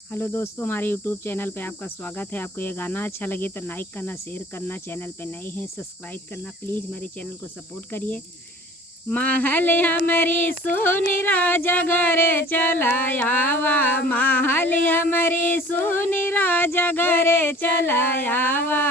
Hello दोस्तों, हमारे YouTube channel पे आपका स्वागत है। आपको ये गाना अच्छा लगे तो लाइक करना, शेयर करना, चैनल पे नए हैं सब्सक्राइब करना। प्लीज़ मेरे चैनल को सपोर्ट करिए। महल हमारी सुनी राजा घर चलायावा, महल हमारी सुनी राजा घर चलायावा।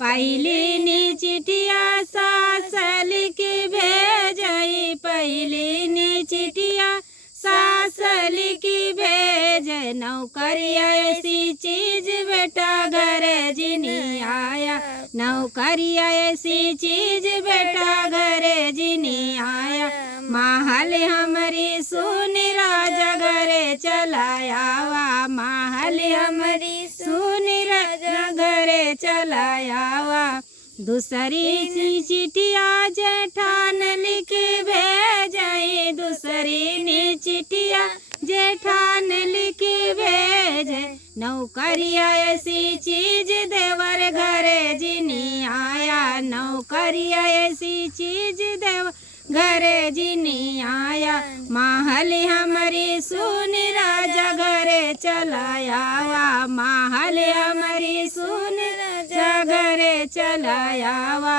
पहली नी चिटिया सास लिख भेजई, पहली नी चिटिया सास लिख भेज। नौकरिया ऐसी चीज बेटा घर जिनी आया, नौकरिया ऐसी चीज बेटा घर जिनी आया। महल हमारी सुनी राजा घर चलायावा, महल हमारी सुनी राजा घर चलायावा। दूसरी चिटिया जेठान लिख भेजई, दूसरी नी चिटिया जेठान लिख भेज। नौकरिया ऐसी चीज देवर घरे जिनी आया, नौकरिया ऐसी चीज देवर घरे जिनी आया। महल हमारी सुनी राजा घरे चलायावा, महल हमारी सुनी राजा घरे चलायावा।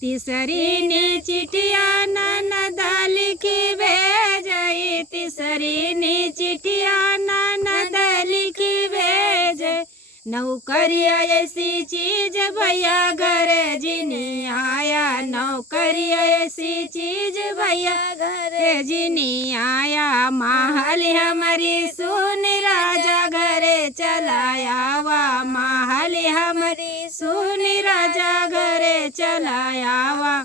तीसरी नी चिटिया ननद लिख भेजई, तीसरी नी चिटिया ननद लिख भेज। नौकरिया ऐसी चीज भैया घर जिनी आया, नौकरिया ऐसी चीज भैया घर जिनी आया। महल हमारी सुनी राजा घरे चलायावा, महल हमारी सुनी राजा घरे चलायावा।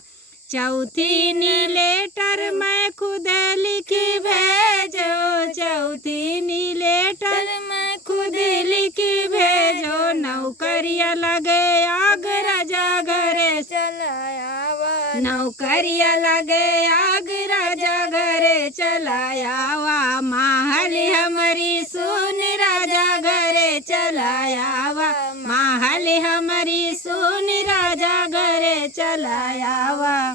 चौथी नी लेटर मैं खुद लिख भेजो, चौथी नी लेटर मैं खुद लिख भेजो। नौकरिया लगे आग राजा घरे चलायावा, नौकरिया लगे आग राजा घरे चलायावा। महल हमारी सुनी राजा घरे चलायावा, महल हमारी सुनी राजा घरे चलायावा।